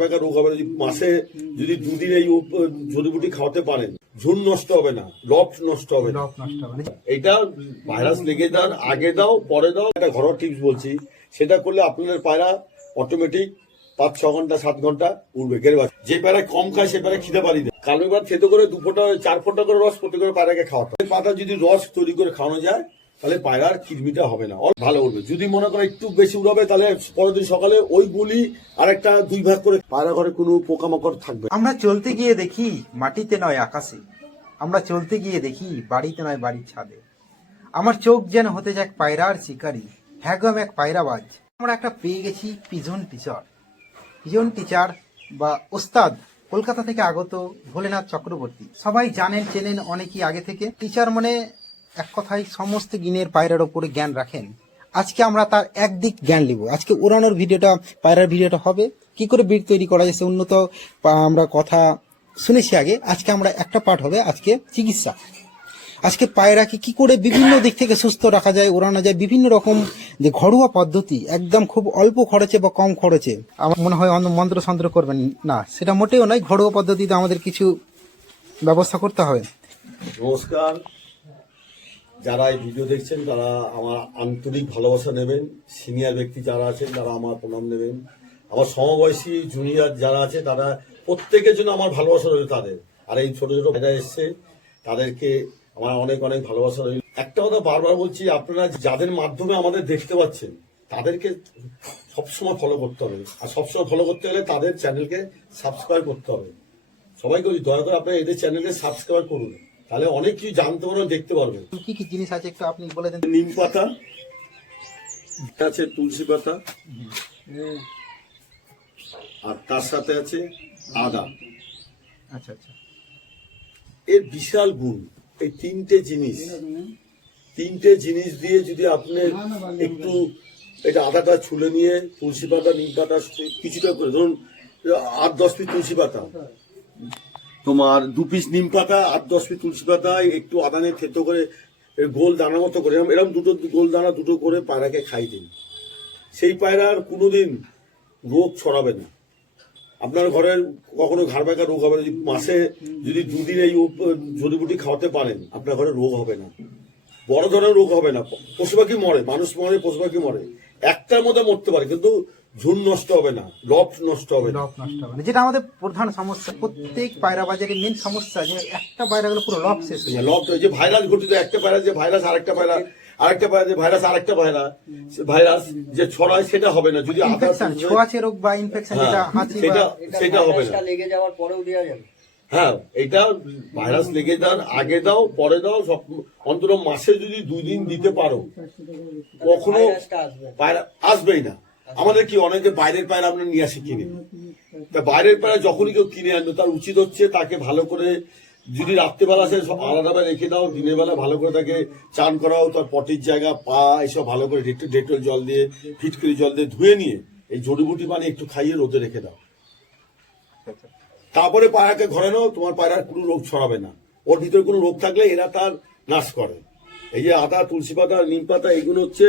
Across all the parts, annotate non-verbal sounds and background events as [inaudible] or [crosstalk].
ঘাড় রোগ হবে না। যদি মাসে যদি দুদিন এই জড়িবুটি খাওয়াতে পারেন ঝুন নষ্ট হবে না লফট নষ্ট হবে না। না। এটা ভাইরাস লেগে দেওয়ার আগে দাও পরে দাও। একটা ঘরোয়া টিপস বলছি সেটা করলে আপনাদের পায়রা অটোমেটিক পাঁচ ছ ঘণ্টা সাত ঘণ্টা উঠবে গেরে যে পায়রা কম খায় সে পায়রা খিদে পারি দেয়। কালো এবার খেতে করে দু ফোঁটা চার ফোঁটা করে রস প্রতি করে পায়রাকে খাওয়াতে পাতা যদি রস তৈরি করে খাওয়ানো যায় তাহলে পায়রার কিডমিটা হবে না। ভালো উঠবে যদি মনে করে একটু বেশি উড়াবে, তাহলে পরের দিন সকালে ওই গুলি আর একটা দুই ভাগ করে পায়রা ঘরে কোনো পোকামাকড় থাকবে। আমরা চলতে গিয়ে দেখি মাটিতে নয় আকাশে। আমরা চলতে গিয়ে দেখি বাড়িতে নয় বাড়ির ছাদে। আমার চোখ যেন হতে যাক পায়রার শিকারি। হ্যাঁ এক পায়রাবাজ আমরা একটা পেয়ে গেছি পিজন টিচার পিজন টিচার বা ওস্তাদ কলকাতা থেকে আগত ভোলেনাথ চক্রবর্তী। সবাই জানেন, চেনেন অনেকেই আগে থেকে। টিচার মানে এক কথায় সমস্ত গিনের পায়রার ওপরে জ্ঞান রাখেন। আজকে আমরা তার একদিক জ্ঞান নিব আজকে উড়ানোর ভিডিওটা, পায়রার ভিডিওটা হবে। কি করে বিট তৈরি করা সে উন্নত আমরা কথা শুনেছি আগে। আজকে আমরা একটা পার্ট হবে আজকে চিকিৎসা। আজকে পায়রাকে কি করে বিভিন্ন দিক থেকে সুস্থ রাখা যায় ওড়ানো যায়, বিভিন্ন রকম যে ঘরোয়া পদ্ধতি, একদম খুব অল্প খরচে বা কম খরচে। আমার মনে হয় অন্য মন্ত্র সন্ত্র করবেন না। সেটা মোটেও নয়, ঘরোয়া পদ্ধতিতে আমাদের কিছু ব্যবস্থা করতে হবে। নমস্কার। যারা এই ভিডিও দেখছেন, তারা আমার আন্তরিক ভালোবাসা নেবেন। সিনিয়র ব্যক্তি যারা আছেন, তারা আমার প্রণাম নেবেন। আমার সমবয়সী জুনিয়র যারা আছে, তারা প্রত্যেকের জন্য আমার ভালোবাসা রইল তাদের। আর এই ছোট ছোট ভাইরা এসছে, তাদেরকে আমার অনেক অনেক ভালোবাসা রইল। একটা কথা বারবার বলছি, আপনারা যাদের মাধ্যমে আমাদের দেখতে পাচ্ছেন, তাদেরকে সবসময় ফলো করতে হবে। আর সবসময় ফলো করতে হলে তাদের চ্যানেলকে সাবস্ক্রাইব করতে হবে। সবাইকে বলি, দয়া করে আপনারা এদের চ্যানেলকে সাবস্ক্রাইব করুন। তাহলে অনেক কিছু জানতে পারবেন দেখতে পারবেন। কি কি জিনিস আছে একটু আপনি বলে দেন। নিম পাতা আছে তুলসী পাতা আর তার সাথে আছে আদা। আচ্ছা আচ্ছা। এর বিশাল গুণ এই তিনটে জিনিস তিনটে জিনিস দিয়ে যদি আপনি একটু এটা আদাটা ছুলে নিয়ে তুলসী পাতা নিম পাতা কিছুটা করে ধরুন আট দশ পিস তুলসী পাতা। তোমার দু পিস নিম পাতা, আট, দশ পিস তুলসী পাতা, একটু আদা নিয়ে থেতো করে গোল দানা মতো করে এরকম দুটো গোল দানা দুটো করে পায়রাকে খাই দিন। সেই পায়রার কোনোদিন রোগ ছড়াবে না। আপনার ঘরের কখনো ঘাড় ব্যাকা রোগ হবে না মাসে যদি দুদিন এই জড়িবুটি খাওয়াতে পারেন, আপনার ঘরে রোগ হবে না। বড় ধরনের রোগ হবে না। পশু পাখি মরে, মানুষ মরে পশু পাখি মরে। একটার মধ্যে মরতে পারে, কিন্তু ঝুন নষ্ট হবে না লফট নষ্ট হবে না। লব নষ্ট হবে না। যেটা আমাদের প্রধান সমস্যা প্রত্যেক পায়রা বাজারের মেন সমস্যা যে একটা পায়রা গেলে পুরো লব শেষ হয়ে যায়। লফট যে ভাইরাস ঘটিত একটা পায়রা যে ভাইরাস আরেকটা পায়রা আরেকটা পায়রা যে ভাইরাস আরেকটা পায়রা সে ভাইরাস যে ছড়ায় সেটা হবে না। যদি ইনফেকশন ছোঁয়াচে রোগ বা ইনফেকশন হ্যাঁ, যেটা হাঁচি সেটা সেটা হবে না। লেগে যাওয়ার পরেও দেওয়া যাবে। হ্যাঁ এটা ভাইরাস লেগে দেওয়ার আগে দাও পরে দাও সব অন্তত মাসে যদি দুই দিন দিতে পারো কখনো আসবেই না। আমাদের কি অনেকে বাইরের পায়রা আমরা নিয়ে আসি কিনে? তা বাইরের পায়রা যখনই কেউ কিনে আনবে, তার উচিত হচ্ছে তাকে ভালো করে যদি রাত্রেবেলা সে আলাদাভাবে রেখে দাও, দিনের বেলা ভালো করে তাকে চান করাও, তার পটির জায়গা, পা, এসব ভালো করে ডেটল জল দিয়ে, ফিটকিরি জল দিয়ে ধুয়ে নিয়ে এই জড়িবুটি পানি একটু খাইয়ে রোদে রেখে দাও। তারপরে পায়রাকে ঘরে নাও তোমার পায়রার কোনো রোগ ছড়াবে না। ওর ভিতরে কোনো রোগ থাকলে এরা তার নাশ করে। এই যে আদা, তুলসী পাতা, নিম পাতা, এগুলো হচ্ছে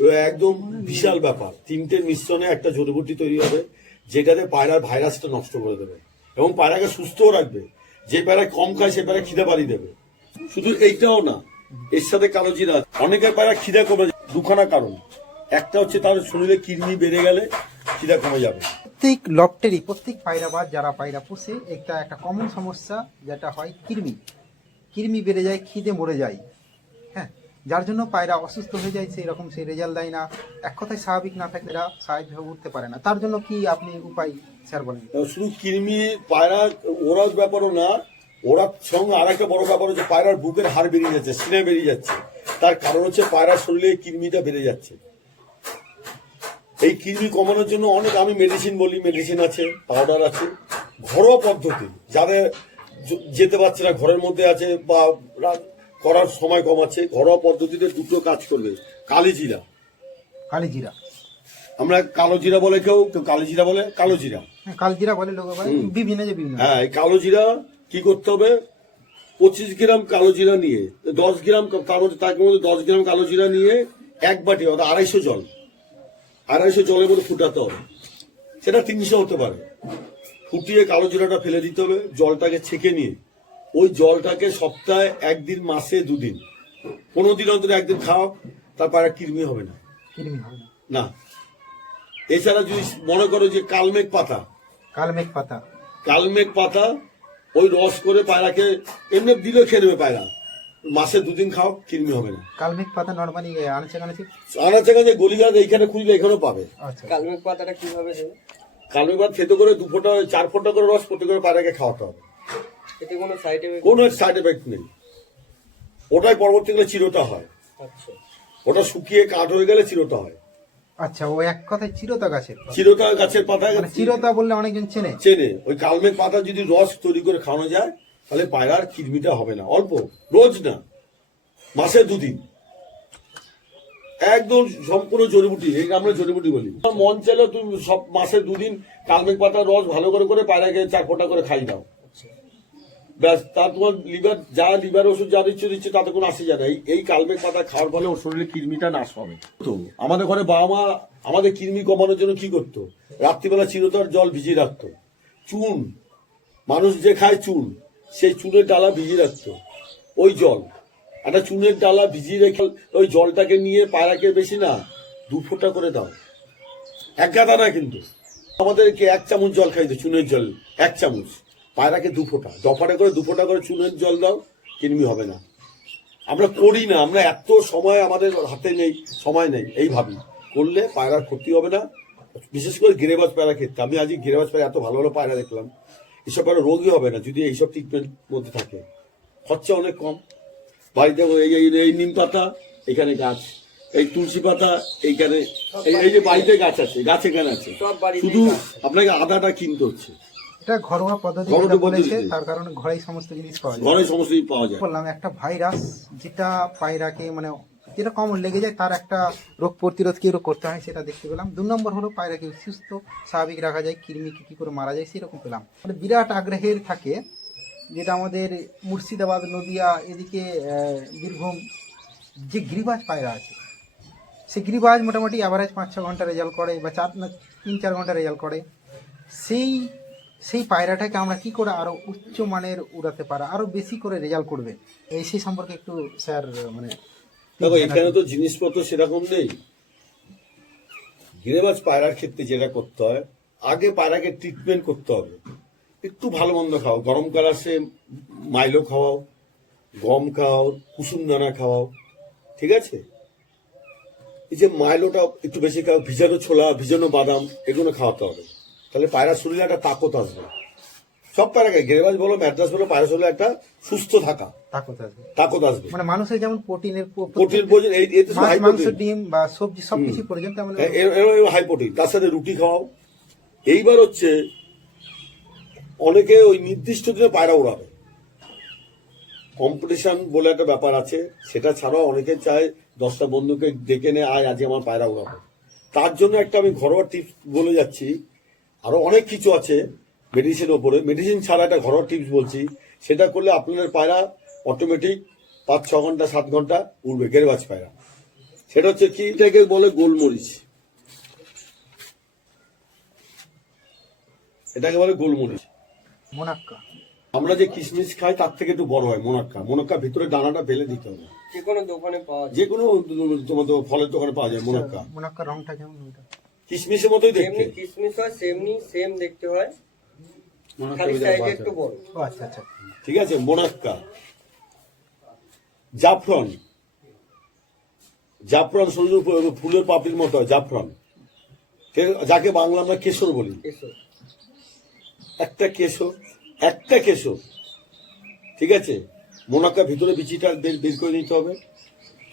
একদম বিশাল ব্যাপার। তিনটের মিশ্রণে একটা জড়িবুটি তৈরি হবে, যেটাতে পায়রার ভাইরাসটা নষ্ট করে দেবে এবং পায়রাকে সুস্থও রাখবে। যে পায়রা কম খায়, সে পায়রা খিদে বাড়িয়ে দেবে। শুধু এইটাও না, এর সাথে কালো জিরা অনেকের পায়রা খিদে কমে। দুখানা কারণ। একটা হচ্ছে তার শরীরে কিডনি বেড়ে গেলে খিদে কমে যাবে। প্রত্যেক লকটেরই প্রত্যেক পায়রাবাজ, যারা পায়রা পুষে, একটা একটা কমন সমস্যা যেটা হয় কৃমি কৃমি বেড়ে যায়, খিদে মরে যায়। যার জন্য পায়রা অসুস্থ হয়ে যায় সেই রকম সেই রেজাল্ট দেয় না। এক কথায় স্বাভাবিক না থাকলে এরা স্বাভাবিকভাবে উঠতে পারে না। তার জন্য কি আপনি উপায়, স্যার, বলেন? শুধু কৃমি, পায়রা ওরার ব্যাপারও না, ওরা সঙ্গে আর একটা বড় ব্যাপার হচ্ছে, পায়রার বুকের হাড় বেরিয়ে যাচ্ছে সিনে বেরিয়ে যাচ্ছে। তার কারণ হচ্ছে, পায়রার শরীরে কৃমিটা বেড়ে যাচ্ছে। এই কৃমি কমানোর জন্য অনেক, আমি মেডিসিন বলি মেডিসিন আছে পাউডার আছে। ঘরোয়া পদ্ধতি, যাদের যেতে পারছে না, ঘরের মধ্যে আছে বা করার সময় কম আছে ঘরোয়া পদ্ধতিতে দুটো কাজ করবে কালি জিরা কালি জিরা আমরা কালো জিরা বলে কেউ কেউ কালি জিরা বলে? কালো জিরা হ্যাঁ, জিরা বলে লোক বিভিন্ন যে বিভিন্ন। হ্যাঁ এই কালো জিরা কি করতে হবে? পঁচিশ গ্রাম কালো জিরা নিয়ে দশ গ্রাম তার মধ্যে তার মধ্যে দশ গ্রাম কালো জিরা নিয়ে এক বাটি অর্থাৎ আড়াইশো জল। আড়াইশো জলের মধ্যে ফুটাতে হবে। সেটা তিনশো হতে পারে। ফুটিয়ে কালো জিরাটা ফেলে দিতে হবে জলটাকে ছেঁকে নিয়ে। ওই জলটাকে সপ্তাহে একদিন মাসে দুদিন। পনেরো দিন অন্তরে একদিন খাওয়া তারপর আর কৃমি হবে না। কৃমি হবে না। না। এছাড়া যদি মনে করো যে কালমেঘ পাতা কালমেঘ পাতা। কালমেঘ পাতা ওই রস করে পায়রাকে এমনি দিলে খেয়ে নেবে পায়রা। মাসে দুদিন খাও কৃমি হবে না। কালমেঘ পাতা নর্মালি আনাচে কানাচে? আনাচে গলিগাছ এইখানে খুঁজলে এখানেও পাবে। আচ্ছা। কালমেঘ পাতাটা কীভাবে দেবে কালমেঘ পাতা খেতে করে দু ফোঁটা চার ফোঁটা করে রস প্রত্যেক করে পায়রাকে খাওয়াতে হবে। এতে কোনো সাইড এফেক্ট কোনো সাইড এফেক্ট নেই। ওটাই পরবর্তীকালে চিরতা হয়। আচ্ছা। ওটা শুকিয়ে কাঠ হয়ে গেলে চিরতা হয়। আচ্ছা ও এক কথায় চিরতা গাছের চিরতা গাছের পাতায় মানে চিরতা বললে অনেকজন চেনে। চেনে। ওই কালমেঘ পাতা যদি রস তৈরি করে খাওয়ানো যায় তাহলে পায়রার কিডমিটা হবে না। অল্প রোজ না। মাসে দুদিন। একদম সম্পূর্ণ জড়িবুটি। এই আমরা জড়িবুটি বলি। তোমার মন চাইলে তুমি সব মাসে দুদিন কালমেঘ পাতার রস ভালো করে করে পায়রাকে চার ফোঁটা করে খাই দাও। ব্যাস, তার তোমার লিভার যা লিভার ওষুধ যা দিচ্ছে দিচ্ছে, তাতে কোনো আসে যায় না। এই- কালমেঘ পাতা খাওয়ার ফলে ওর শরীরে কৃমিটা নাশ হবে। তো আমাদের ঘরে বাবা মা আমাদের কৃমি কমানোর জন্য কি করতো? রাত্রিবেলা চিরতর জল ভিজিয়ে রাখতো। চুন, মানুষ যে খায় চুন, সেই চুনের ডালা ভিজিয়ে রাখতো। ওই জল। একটা চুনের ডালা ভিজিয়ে রেখে ওই জলটাকে নিয়ে পায়রাকে বেশি না, দু ফোঁটা করে দাও। এক গাদা না কিন্তু। আমাদেরকে এক চামচ জল খাইতো চুনের জল, এক চামচ। পায়রাকে দু ফোঁটা দফাটা করে দু ফোঁটা করে চুনের জল দাও কিনবি হবে না। আমরা করি না আমরা এত সময় আমাদের হাতে নেই সময় নেই এই ভাবি। করলে পায়রার ক্ষতি হবে না বিশেষ করে গিরেবাজ পায়রা ক্ষেত্রে। আমি আজকে গিরেবাজ পায়রা এত ভালো ভালো পায়রা দেখলাম। এসব পায়রা রোগই হবে না যদি এইসব ট্রিটমেন্ট মধ্যে থাকে। খরচা অনেক কম। বাড়িতে এই এই নিম পাতা এখানে গাছ। এই তুলসী পাতা এইখানে এই- যে বাড়িতে গাছ আছে গাছ এখানে আছে। শুধু গাছ। আপনাকে আদাটা কিনতে হচ্ছে। এটা ঘরোয়া পদ্ধতি যেটা বলেছে তার কারণে ঘরেই সমস্ত জিনিস পাওয়া যায়। ঘরে সমস্ত কিছু পাওয়া যায়। বললাম একটা ভাইরাস যেটা পায়রাকে মানে যেটা কমন লেগে যায় তার একটা রোগ প্রতিরোধ কি করতে হয় সেটা দেখতে পেলাম। দু নম্বর হলো পায়রাকে সুস্থ স্বাভাবিক রাখা যায় কৃমিকে কি করে মারা যায় সেরকম পেলাম। মানে বিরাট আগ্রহের থাকে যেটা আমাদের মুর্শিদাবাদ নদিয়া এদিকে বীরভূম যে গিরিবাজ পায়রা আছে সে গিরিবাজ মোটামুটি অ্যাভারেজ পাঁচ ছ ঘণ্টা রেজাল্ট করে বা চার তিন চার ঘণ্টা রেজাল্ট করে। সেই সেই পায়রাটাকে আমরা কি করে আরও উচ্চ মানের উড়াতে পারা, আরও বেশি করে রেজাল্ট করবে? এই সেই সম্পর্কে একটু স্যার মানে দেখো, এখানে তো জিনিসপত্র সেরকম নেই। গিরেবাজ পায়রার ক্ষেত্রে যেটা করতে হয়, আগে পায়রাকে ট্রিটমেন্ট করতে হবে। একটু ভালো মন্দ খাও গরমকাল আসে মাইলো খাওয়াও, গম খাও কুসুম দানা খাওয়াও, ঠিক আছে? এই যে মাইলোটা একটু বেশি খাও, ভিজানো ছোলা, ভিজানো বাদাম, এগুলো খাওয়াতে হবে। তাহলে পায়রা শরীরে একটা তাকত আসবে। সব পায়রাকে গিরেবাজ বলো ম্যাড্রাস বলো পায়রা শরীরে একটা সুস্থ থাকা তাকত আসবে। তাকত আসবে। মানে মানুষের যেমন প্রোটিনের প্রোটিন প্রয়োজন এই এতে মাংস ডিম বা সবজি সবকিছু প্রয়োজন তেমন হাই প্রোটিন তার সাথে রুটি খাওয়াও। এইবার হচ্ছে অনেকে ওই নির্দিষ্ট দিনে পায়রা উড়াবে। কম্পিটিশন বলে একটা ব্যাপার আছে। সেটা ছাড়াও অনেকে চায় দশটা বন্ধুকে ডেকে নে আয় আজকে আমার পায়রা উড়াবো। তার জন্য একটা আমি ঘরোয়া টিপস বলে যাচ্ছি। আরও অনেক কিছু আছে মেডিসিন ওপরে। মেডিসিন ছাড়া একটা ঘরোয়া টিপস বলছি। সেটা করলে আপনাদের পায়রা অটোমেটিক পাঁচ ছ ঘণ্টা সাত ঘণ্টা উড়বে গেরবাজ পায়রা। সেটা হচ্ছে কি? এটাকে বলে গোলমরিচ। এটাকে বলে গোলমরিচ। মোনাক্কা। আমরা যে কিশমিশ খাই তার থেকে একটু বড় হয় মোনাক্কা। মোনাক্কা ভিতরে দানাটা ফেলে দিতে হবে। যে কোনো দোকানে পাওয়া যায়। যে কোনো তোমার তো ফলের দোকানে পাওয়া যায় মোনাক্কা। মোনাক্কা রংটা কেমন ওইটা? কিশমিশের মতোই দেখতে। কিসমিস হয় সেমনি সেম দেখতে হয়। খালি সাইজে একটু বড়। আচ্ছা আচ্ছা। ঠিক আছে মোনাক্কা। জাফরন। জাফরন সরু ফুলের পাপড়ির মতো হয় জাফরন। যাকে বাংলা আমরা কেশর বলি। একটা কেশর একটা কেশর। ঠিক আছে? মোনাক্কা ভিতরে বিচিটা বের বের করে নিতে হবে।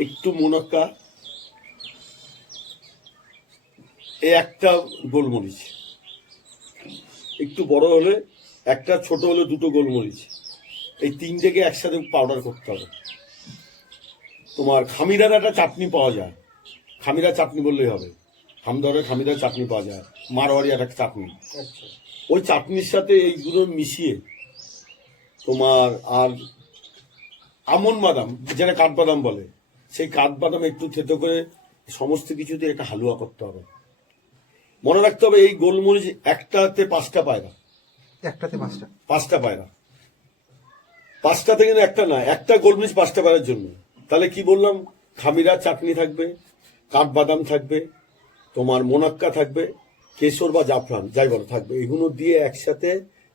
একটু মোনাক্কা। এই একটা গোলমরিচ। একটু বড় হলে একটা ছোট হলে দুটো গোলমরিচ। এই তিনটেকে একসাথে পাউডার করতে হবে। তোমার খামিরার একটা চাটনি পাওয়া যায়। খামিরা চাটনি বললেই হবে। হামদরের খামিরার চাটনি পাওয়া যায়। মারোয়ারি একটা চাটনি। আচ্ছা। ওই চাটনির সাথে এইগুলো মিশিয়ে তোমার আর আমন বাদাম যেটা কাঠবাদাম বলে সেই কাঠবাদাম একটু থেতো করে সমস্ত কিছু দিয়ে একটা হালুয়া করতে হবে। মনে রাখতে হবে এই গোলমরিচ একটাতে পাঁচটা পায়রা একটাতে পাঁচটা। পাঁচটা পায়রা পাঁচটা থেকে না একটা না একটা গোলমরিচ পাঁচটা পায়রার জন্য। তাহলে কি বললাম? খামিরা চাটনি থাকবে কাঠবাদাম থাকবে তোমার মোনাক্কা থাকবে কেশর বা জাফরান যাই বলো থাকবে। এগুলো দিয়ে একসাথে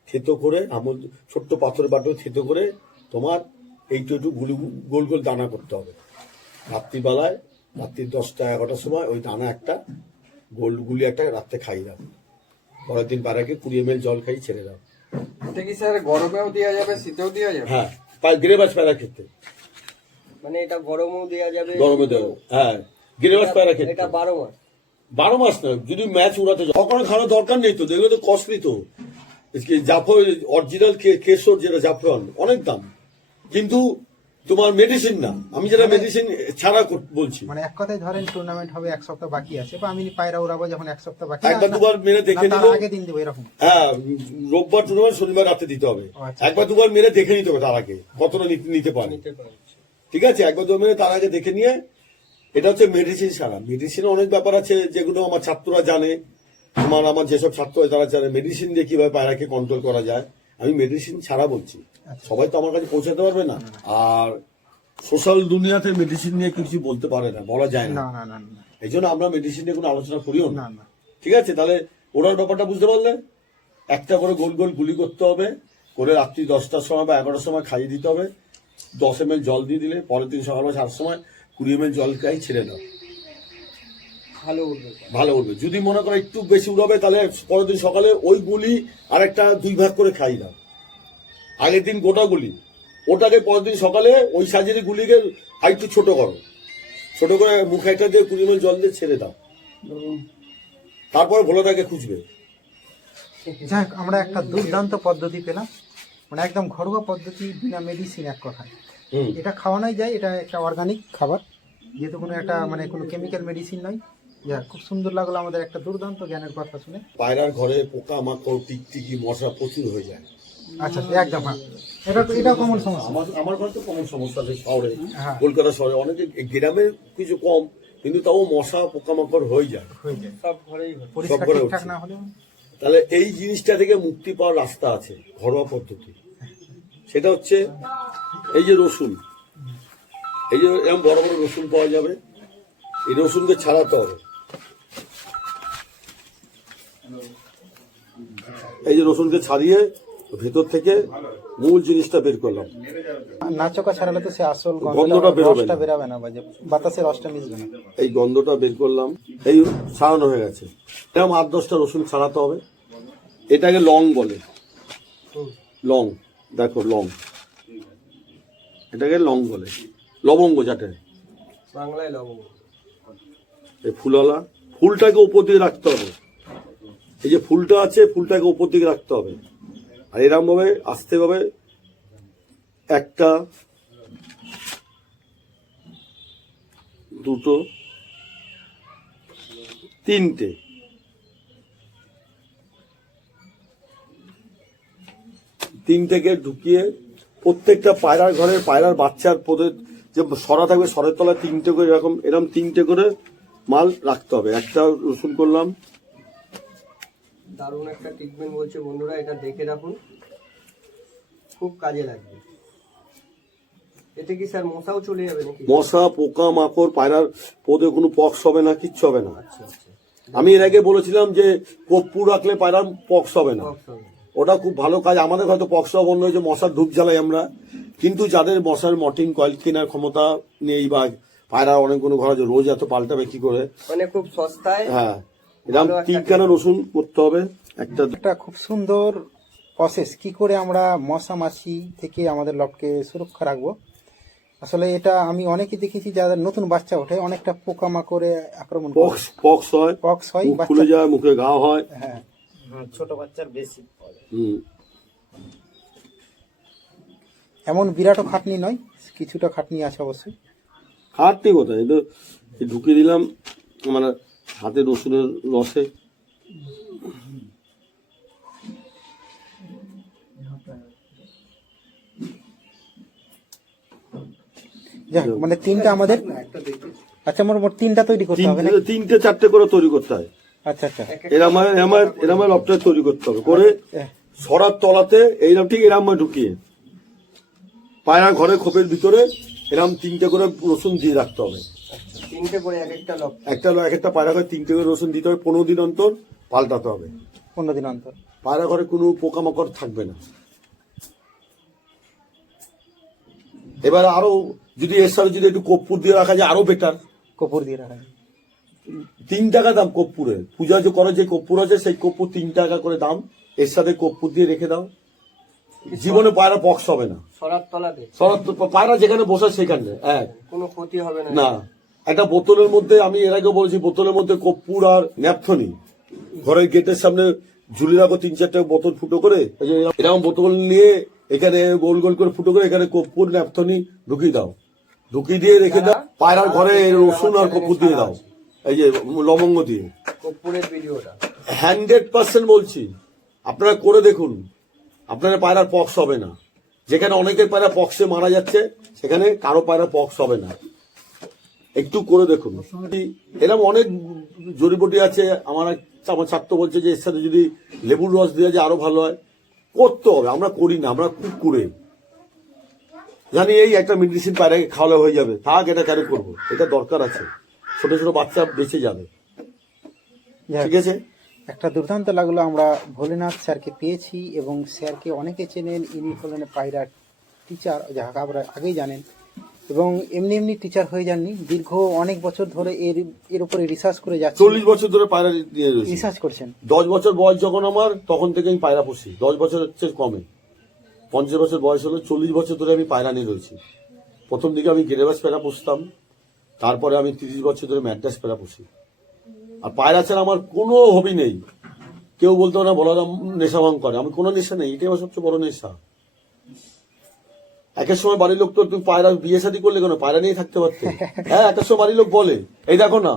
থেতো করে আমল ছোট্ট পাথরের বাটো থেতো করে তোমার এইটু একটু গুলি গোল গোল দানা করতে হবে। রাত্রিবেলায় রাত্রি দশটা এগারোটার সময় ওই দানা একটা গোল গুলি একটা রাত্রে খাইয়ে দাও পরের দিন পাড়াকে কুড়ি এম জল খাই ছেড়ে দাও। এটা কি স্যার গরমেও দেওয়া যাবে শীতেও দেওয়া যাবে? হ্যাঁ পায়রা খেতে। মানে এটা গরমও দেওয়া যাবে গরমে দেবো হ্যাঁ গিরেবাজ পায়রা এটা বারো মাস। বারো মাস না যদি ম্যাচ উড়াতে যাও। কখনো খাওয়ার দরকার নেই তো দেখবে তো কস্টলি তো। জাফর অরিজিনাল কেশর যেটা জাফরান অনেক দাম। কিন্তু তোমার মেডিসিন না। আমি যেটা মেডিসিন ছাড়া বলছি। মানে এক কথায় ধরেন টুর্নামেন্ট হবে এক সপ্তাহ বাকি আছে বা আমি পায়রা উড়াবো যখন এক সপ্তাহ বাকি একবার দুবার মেরে দেখে না, তার আগে দিন দেবো এরকম। হ্যাঁ রোববার টুর্নামেন্ট শনিবার রাতে দিতে হবে। আচ্ছা। একবার দুবার মেরে দেখে নিতে হবে তার আগে কতটা নিতে- নিতে পারে ঠিক আছে? একবার দুবার মেরে তার আগে দেখে নিয়ে এটা হচ্ছে মেডিসিন ছাড়া। মেডিসিনে অনেক ব্যাপার আছে যেগুলো আমার ছাত্ররা জানে। আমার আমার যেসব ছাত্র তারা জানে। মেডিসিন দিয়ে কীভাবে পায়রাকে কন্ট্রোল করা যায়। আমি মেডিসিন ছাড়া বলছি। সবাই তো আমার কাছে পৌঁছাতে পারবে না। আর সোশ্যাল দুনিয়াতে মেডিসিন নিয়ে কিছু বলতে পারে না বলা যায় না। এই জন্য আমরা মেডিসিন নিয়ে কোনো আলোচনা করিও না। ঠিক আছে? তাহলে ওনার ব্যাপারটা বুঝতে পারলে একটা করে গোল গোল গুলি করতে হবে করে রাত্রি দশটার সময় বা এগারোটার সময় খাইয়ে দিতে হবে। দশ এম জল দিয়ে দিলে পরের দিন সকালবেলা সাতটার সময় কুড়ি এম জল খাই ছেড়ে দাও। ভালো উঠবে। ভালো উঠবে। যদি মনে করো একটু বেশি উড়াবে তাহলে পরের দিন সকালে ওই গুলি আরেকটা দুই ভাগ করে খাই দাও আগের দিন গোটা গুলি। ওটাকে পরের দিন সকালে ওই সাজের গুলিকে আর একটু ছোট করো। ছোট করে মুখে একটা দিয়ে কুড়ি জল দিয়ে ছেড়ে দাও। তারপর ভোলাটাকে খুঁজবে। যাক আমরা একটা দুর্দান্ত পদ্ধতি পেলাম। মানে একদম ঘরোয়া পদ্ধতি বিনা মেডিসিন এক কথায়। এটা খাওয়ানোই যায় এটা একটা অর্গানিক খাবার। যেহেতু কোনো একটা মানে কোনো কেমিক্যাল মেডিসিন নয়। যা খুব সুন্দর লাগল আমাদের একটা দুর্দান্ত জ্ঞানের কথা শুনে। পায়রার ঘরে পোকা মাকড় টিকটিকি মশা প্রচুর হয়ে যায়। আচ্ছা একদম হ্যাঁ। এটা তো এটা কমন সমস্যা। আমার আমার ঘরে তো কমন সমস্যা আছে শহরে। হ্যাঁ। কলকাতা শহরে অনেকে গ্রামে কিছু কম কিন্তু তাও মশা পোকামাকড় হয়ে যায়। সব ঘরেই হয় না হলেও। তাহলে এই জিনিসটা থেকে মুক্তি পাওয়ার রাস্তা আছে ঘরোয়া পদ্ধতি। সেটা হচ্ছে এই যে রসুন। এই যে এরকম বড় বড় রসুন পাওয়া যাবে। এই রসুনকে ছাড়াতে হবে। এই যে রসুনকে ছাড়িয়ে ভেতর থেকে মূল জিনিসটা বের করলাম। নাচকা ছাড়ালে তো সে আসল গন্ধটা বেরোবে না। বেরাবে না বাতাসের রসটা মিশবে না। এই গন্ধটা বের করলাম এই ছাড়ানো হয়ে গেছে। এরকম আট দশটা রসুন ছাড়াতে হবে। এটাকে লং বলে। লং দেখো লং। এটাকে লং বলে। লবঙ্গ যাতে বাংলায় লবঙ্গ। এই ফুলওয়ালা ফুলটাকে উপর দিয়ে রাখতে হবে। এই যে ফুলটা আছে, ফুলটাকে উপর দিকে রাখতে হবে। আর এরকম ভাবে আসতে হবে একটা, দুটো, তিনটে। তিনটেকে ঢুকিয়ে প্রত্যেকটা পায়রার ঘরের পায়রার বাচ্চার পদের যে সরা থাকবে, সরের তলায় তিনটে করে এরকম এরকম তিনটে করে মাল রাখতে হবে। একটা রসুন করলাম দারুণ একটা ট্রিটমেন্ট বলছে বন্ধুরা এটা দেখে রাখুন। খুব কাজে লাগবে। এতে কি স্যার মশাও চলে যাবে নাকি? মশা পোকা মাকড় পায়রার পদে কোনো পক্স হবে না কিচ্ছু হবে না। আচ্ছা আচ্ছা। আমি এর আগে বলেছিলাম যে কপ্পুর রাখলে পায়রার পক্স হবে না। ওটা খুব ভালো কাজ। আমাদের হয়তো পক্স বন্ধ হয়েছে মশার ধূপ জ্বালাই আমরা। কিন্তু যাদের মশার মর্টিন কয়েল কেনার ক্ষমতা নেই বা পায়রা অনেকগুলো ঘর আছে রোজ এত পাল্টাবে কি করে? মানে খুব সস্তায় হ্যাঁ। এরকম তিনখানা রসুন করতে হবে একটা একটা খুব সুন্দর প্রসেস কি করে আমরা মশা মাছি থেকে আমাদের লটকে সুরক্ষা রাখব? আসলে এটা আমি অনেকেই দেখেছি যাদের নতুন বাচ্চা ওঠে অনেকটা পোকামাকড়ে আক্রমণ করে। পক্স পক্স হয়। পক্স হয় ফুলে যায় মুখে ঘা হয়। হ্যাঁ। ছোট বাচ্চার বেশি এমন বিরাটও খাটনি নয় কিছুটা খাটনি আছে অবশ্যই। খাটনি কোথায়? ঢুকিয়ে দিলাম মানে হাতে রসুনের রসে? মানে তিনটা আমাদের আচ্ছা মোট মোট তিনটা তৈরি করতে হবে তিনটে চারটে করে তৈরি করতে হয়। আচ্ছা আচ্ছা। এরম এরম এরম লপটা তৈরি করতে হবে। করে সরার তলাতে এইরকম ঠিক এরম ঢুকিয়ে পায়রা ঘরে খোপের ভিতরে এরকম তিনটে করে রসুন দিয়ে রাখতে হবে। তিনটে করে এক একটা লক একটা এক একটা পায়রা ঘরে তিনটে করে রসুন দিতে হবে পনেরো দিন অন্তর পাল্টাতে হবে। পনেরো দিন অন্তর। পায়রা ঘরে কোনো পোকামাকড় থাকবে না। এবার আরও যদি এর সাথে যদি একটু কর্পূর দিয়ে রাখা যায় আরও বেটার কপুর দিয়ে রাখা যায়। তিন টাকা দাম কর্পূরের। পূজা যে করে যে কর্পূর আছে সেই কর্পূর তিন টাকা করে দাম। এর সাথে কর্পূর দিয়ে রেখে দাও। জীবনে পায়রা পক্স হবে না। সরার তলাতে। শরৎ পায়রা যেখানে বসে সেখানে হ্যাঁ কোনো ক্ষতি হবে না। না। একটা বোতলের মধ্যে আমি এর আগে বলেছি বোতলের মধ্যে কর্পূর আর ন্যাপথনি। ঘরের গেটের সামনে ঝুলি রাখো তিন চারটে বোতল ফুটো করে এরকম বোতল নিয়ে এখানে গোল গোল করে ফুটো করে এখানে কর্পূর ন্যাপথনি ঢুকিয়ে দাও। ঢুকিয়ে দিয়ে রেখে দাও পায়রার ঘরে রসুন আর কর্পূর দিয়ে দাও এই যে লবঙ্গ দিয়ে। কর্পূরের ভিডিওটা। হান্ড্রেড পার্সেন্ট বলছি আপনারা করে দেখুন আপনারা পায়রার পক্স হবে না। যেখানে অনেকের পায়রা পক্সে মারা যাচ্ছে সেখানে কারও পায়রা পক্স হবে না। একটু করে দেখুন। এরকম অনেক জড়িবটি আছে আমার আমার ছাত্র বলছে যে এর সাথে যদি লেবুর রস দেওয়া যায় আরও ভালো হয়। করতে হবে আমরা করি না আমরা খুব করে। জানি এই একটা মেডিসিন পায়রাকে খাওয়ালে হয়ে যাবে। থাক এটা কেন করব? এটা দরকার আছে। ছোট ছোট বাচ্চা বেঁচে যাবে। ঠিক আছে? একটা দুর্দান্ত লাগল আমরা ভোলেনাথ স্যারকে পেয়েছি এবং স্যারকে অনেকে চেনেন ইনি হলেন পায়রার টিচার যাকে আপনারা আগেই জানেন। এবং এমনি এমনি টিচার হয়ে যাননি। দীর্ঘ অনেক বছর ধরে এর এর উপরে রিসার্চ করে যাচ্ছেন চল্লিশ বছর ধরে পায়রা নিয়ে রয়েছি। রিসার্চ করছেন। দশ বছর বয়স যখন আমার তখন থেকে আমি পায়রা পুষি। দশ বছর হচ্ছে কমে। পঞ্চাশ বছর বয়স হলো চল্লিশ বছর ধরে আমি পায়রা নিয়ে রয়েছি। প্রথম দিকে আমি গেরেবাস প্যারা পুষতাম। তারপরে আমি তিরিশ বছর ধরে ম্যাড্রাস প্যারা পুষি। আর পায়রা ছাড়া আমার কোনো হবি নেই। কেউ বলতো না বলরাম নেশা ভাঙ করে। আমি কোনো নেশা নেই এটাই আমার সবচেয়ে বড় নেশা। একের সময় বাড়ির লোক তো তুমি পায়রা বিয়ে শাদী করলে কেন? পায়রা নিয়ে থাকতে পারতে। [laughs] হ্যাঁ একটা সময় বাড়ির লোক বলে এই দেখো না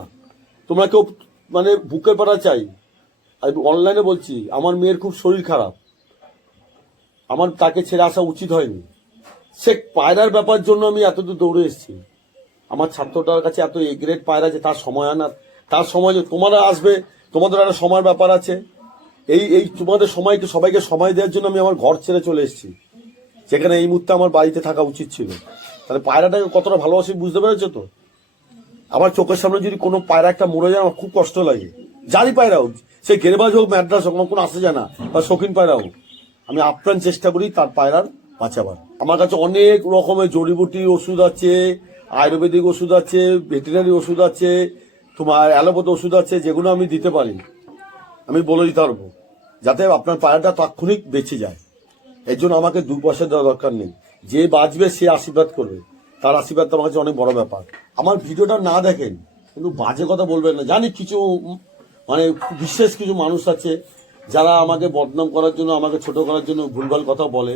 তোমরা কেউ মানে বুকের পাড়া চাই। আমি অনলাইনে বলছি আমার মেয়ের খুব শরীর খারাপ। আমার তাকে ছেড়ে আসা উচিত হয়নি। সে পায়রার ব্যাপার জন্য আমি এতদূর দৌড়ে এসেছি। আমার ছাত্রটার কাছে এত এগ্রেড পায়রা যে তার সময় আনা তার সময় যে তোমরা আসবে তোমাদের একটা সময়ের ব্যাপার আছে। এই এই তোমাদের সময়কে সবাইকে সময় দেওয়ার জন্য আমি আমার ঘর ছেড়ে চলে এসেছি। যেখানে এই মুহূর্তে আমার বাড়িতে থাকা উচিত ছিল। তাহলে পায়রাটাকে কতটা ভালোবাসি বুঝতে পেরেছ তো? আমার চোখের সামনে যদি কোনো পায়রা একটা মরে যায়, আমার খুব কষ্ট লাগে। জারি পায়রা হোক, সে গেরবাজ হোক ম্যাড্রাস হোক কোনো আসে যায় না, বা শৌখিন পায়রা হোক। আমি আপ্রাণ চেষ্টা করি তার পায়রার বাঁচাবার। আমার কাছে অনেক রকমের জড়িবুটি ওষুধ আছে, আয়ুর্বেদিক ওষুধ আছে, ভেটেরিনারি ওষুধ আছে, তোমার অ্যালোপ্যাথি ওষুধ আছে, যেগুলো আমি দিতে পারি। আমি বলে দিতে পারব, যাতে আপনার পায়রাটা তাৎক্ষণিক বেঁচে যায়। এর জন্য আমাকে দু পয়সা দেওয়া দরকার নেই। যে বাঁচবে সে আশীর্বাদ করবে। তার আশীর্বাদ তো আমার কাছে অনেক বড় ব্যাপার। আমার ভিডিওটা না দেখেন, কিন্তু বাজে কথা বলবেন না। জানি কিছু মানে বিশেষ কিছু মানুষ আছে যারা আমাকে বদনাম করার জন্য, আমাকে ছোট করার জন্য ভুলভাল কথা বলে।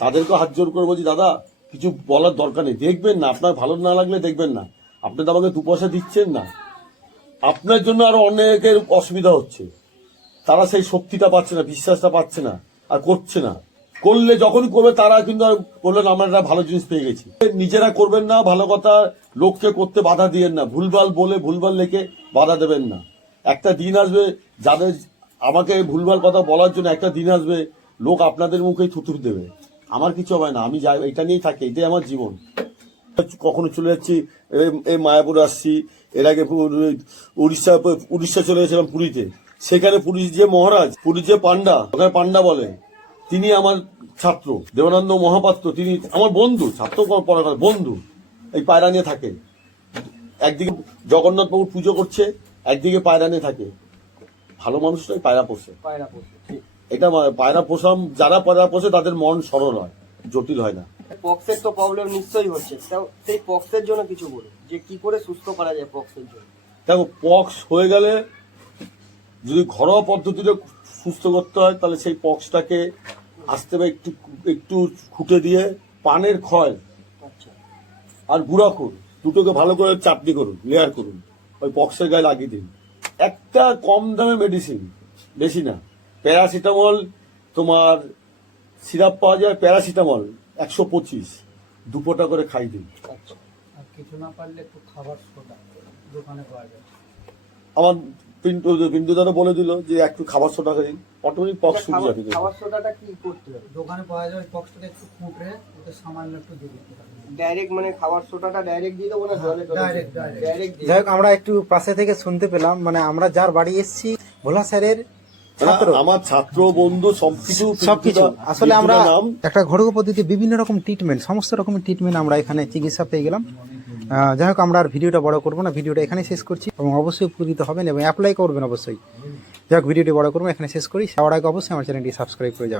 তাদেরকে হাত জোর করে বলছি, দাদা, কিছু বলার দরকার নেই। দেখবেন না, আপনার ভালো না লাগলে দেখবেন না। আপনি তো আমাকে দু পয়সা দিচ্ছেন না। আপনার জন্য আরও অনেকের অসুবিধা হচ্ছে। তারা সেই শক্তিটা পাচ্ছে না, বিশ্বাসটা পাচ্ছে না, আর করছে না। করলে যখনই করবে, তারা কিন্তু বললেন আমরা একটা ভালো জিনিস পেয়ে গেছি। নিজেরা করবেন না, ভালো কথা, লোককে করতে বাধা দিয়েন না। ভুলভাল বলে, ভুলভাল লেখে বাধা দেবেন না। একটা দিন আসবে, যাদের, আমাকে ভুলভাল কথা বলার জন্য একটা দিন আসবে, লোক আপনাদের মুখেই থুতুর দেবে। আমার কিছু হবে না, আমি যাই এটা নিয়েই থাকি, এটাই আমার জীবন। কখনো চলে যাচ্ছি এই মায়াপুর আসছি, এর আগে উড়িষ্যা উড়িষ্যা চলে গেছিলাম পুরীতে। সেখানে পুরীর যে মহারাজ, পুরীর যে পান্ডা ওখানে পান্ডা বলে, তিনি আমার ছাত্র দেবানন্দ মহাপাত্র তিনি আমার বন্ধু ছাত্র কথা, বন্ধু এই পায়রা নিয়ে থাকে। একদিকে জগন্নাথ বাবুর পুজো করছে একদিকে পায়রা নিয়ে থাকে। ভালো মানুষরাই পায়রা পোষে। এটা পায়রা পোষাম যারা পায়রা পোষে তাদের মন সরল হয় জটিল হয় না। পক্সের তো প্রবলেম নিশ্চয়ই হচ্ছে। সেই পক্সের জন্য কিছু বলুন যে কি করে সুস্থ করা যায় পক্সের জন্য? দেখো পক্স হয়ে গেলে যদি ঘরোয়া পদ্ধতিতে সুস্থ করতে হয় তাহলে সেই পক্সটাকে আসতে হবে একটু একটু খুঁটে দিয়ে পানের ক্ষয় আচ্ছা। আর গুঁড়া করুন। দুটোকে ভালো করে চাটনি করুন লেয়ার করুন। ওই বক্সের গায়ে লাগিয়ে দিন। একটা কম দামে মেডিসিন বেশি না। প্যারাসিটামল তোমার সিরাপ পাওয়া যায় প্যারাসিটামল একশো পঁচিশ। দুপোটা করে খাই দিন। আচ্ছা। কিছু না পারলে একটু খাবার সোডা দোকানে পাওয়া যায়। আমার পিন্টু পিন্টুদারও বলে দিল যে একটু খাবার সোটা দিন অটোমেটিক পক্স শুরু যাবে। খাবার সোডাটা কি করতে হবে? দোকানে পাওয়া যায় একটু ফুটে ওতে সামান্য একটু দিয়ে দিতে ডাইরেক্ট মানে খাবার সোডাটা ডাইরেক্ট দিয়ে দেবো না জলে direct, direct. ডাইরেক্ট যাই হোক আমরা একটু পাশে থেকে শুনতে পেলাম। মানে আমরা যার বাড়ি এসেছি ভোলা স্যারের আমার ছাত্র বন্ধু সবকিছু। সবকিছু আসলে আমরা একটা ঘরোয়া পদ্ধতিতে বিভিন্ন রকম ট্রিটমেন্ট সমস্ত রকমের ট্রিটমেন্ট আমরা এখানে চিকিৎসা পেয়ে গেলাম। যাই হোক, আমরা আর ভিডিওটা বড় করব না, ভিডিওটা এখানে শেষ করছি এবং অবশ্যই উপকৃত হবেন এবং অ্যাপ্লাই করবেন অবশ্যই। যাই হোক, ভিডিওটি বড় করব, এখানে শেষ করি। সবার আগে অবশ্যই আমার চ্যানেলটি সাবস্ক্রাইব করে যাবেন।